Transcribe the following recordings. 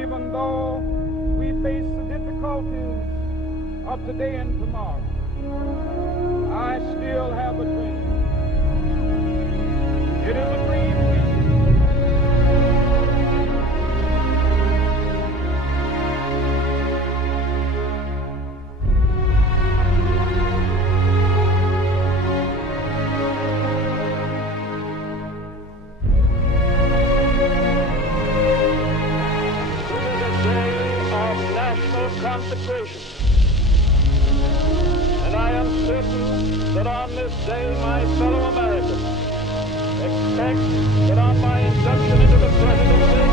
even though we face the difficulties of today and tomorrow, I still have a dream. It is a dream consecration. And I am certain that on this day, my fellow Americans expect that on my induction into the presidency,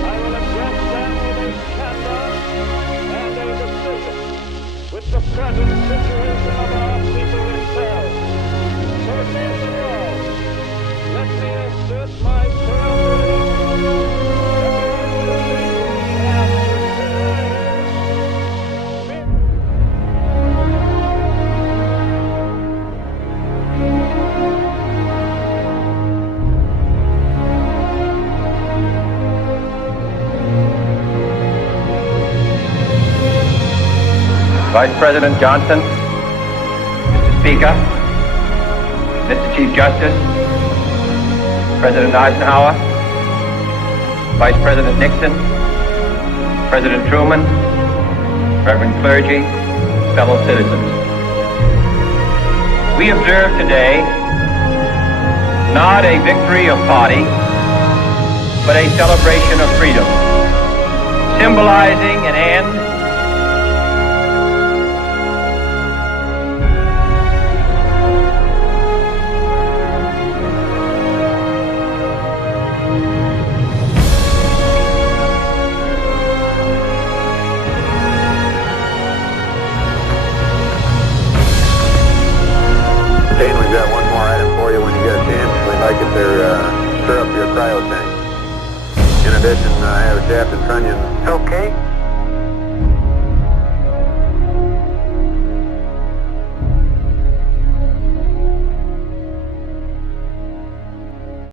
I will address them with a candor and a decision which the present situation of our people entails. So it means to all, let me assert my firm Vice President Johnson, Mr. Speaker, Mr. Chief Justice, President Eisenhower, Vice President Nixon, President Truman, Reverend clergy, fellow citizens. We observe today not a victory of party, but a celebration of freedom, symbolizing an end We've got one more item for you when you get a chance. We'd like it to stir up your cryo tank. In addition, I have a shaft and trunnion. Okay.